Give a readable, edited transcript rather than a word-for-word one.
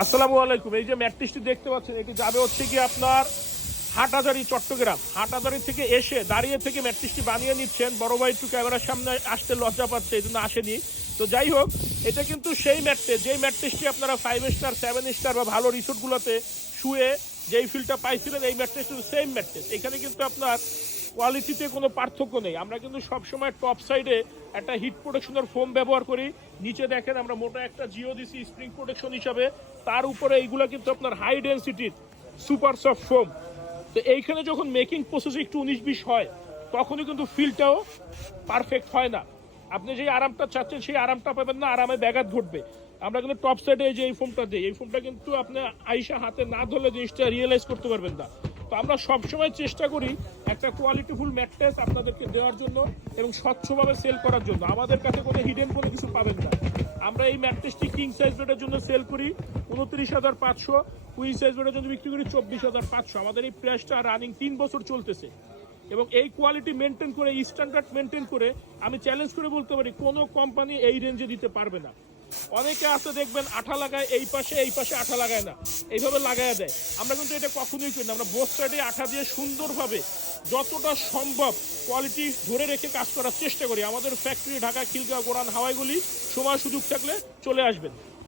আসসালামু আলাইকুম। এই যে ম্যাট্রিক্সটি দেখতে পাচ্ছেন, এটি যাবে হচ্ছে কি আপনার হাটহাজারী, চট্টগ্রাম। হাটহাজারী থেকে এসে দাঁড়িয়ে থেকে ম্যাট্রিক্সটি বানিয়ে নিচ্ছেন। বড় ভাই একটু ক্যামেরার সামনে আসতে লজ্জা পাচ্ছে, এই জন্য আসেনি। তো যাই হোক, এটা কিন্তু সেই ম্যাট্রিক্স, যেই ম্যাট্রিক্সটি আপনারা 5 স্টার 7 স্টার বা ভালো রিসোর্টগুলোতে শুয়ে যেই ফিলটা পাইছিলেন, এই ম্যাট্রিক্স কিন্তু সেম ম্যাট্রিক্স। এখানে কিন্তু আপনার কোয়ালিটিতে কোনো পার্থক্য নেই। আমরা কিন্তু সবসময় টপ সাইডে একটা হিট প্রোটেকশনের ফোম ব্যবহার করি। নিচে দেখেন আমরা মোটা একটা জিও দিছি স্প্রিং প্রোটেকশন হিসাবে। তার উপরে এইগুলো কিন্তু আপনার হাই ডেন্সিটির সুপার সফট ফোম। তো এইখানে যখন মেকিং প্রসেস একটু 19-20 হয়, তখনই কিন্তু ফিলটাও পারফেক্ট হয় না। আপনি যেই আরামটা চাচ্ছেন সেই আরামটা পাবেন না, আরামে ব্যাঘাত ঘটবে। আমরা কিন্তু টপ সাইডে যে এই ফোমটা দিই, এই ফোমটা কিন্তু আপনি আইসা হাতে না ধরলে জিনিসটা রিয়েলাইজ করতে পারবেন না। তো আমরা সবসময় চেষ্টা করি একটা কোয়ালিটিফুল ম্যাট্রেস আপনাদেরকে দেওয়ার জন্য এবং স্বচ্ছভাবে সেল করার জন্য। আমাদের কাছে কোনো হিডেন কোনো কিছু পাবেন না। আমরা এই ম্যাট্রেসটি কিং সাইজ বেডের জন্য সেল করি 29,500, কুইন সাইজ বেডের জন্য বিক্রি করি 24,500। আমাদের এই প্রাইসটা রানিং 3 বছর চলতেছে এবং এই কোয়ালিটি মেনটেন করে, স্ট্যান্ডার্ড মেনটেন করে আমি চ্যালেঞ্জ করে বলতে পারি কোনো কোম্পানি এই রেঞ্জে দিতে পারবে না। অনেকে আছে দেখবেন আঠা লাগায় এই পাশে আঠা লাগায় না, এইভাবে লাগায় দেয়। আমরা কিন্তু এটা কখনোই করি না। আমরা বোথ সাইডে আঠা দিয়ে সুন্দরভাবে যতটা সম্ভব কোয়ালিটি ধরে রেখে কাজ করার চেষ্টা করি। আমাদের ফ্যাক্টরি ঢাকা, খিলগাঁও, গোরান, হাওয়াইগুলি, সময় সুযোগ থাকলে চলে আসবেন।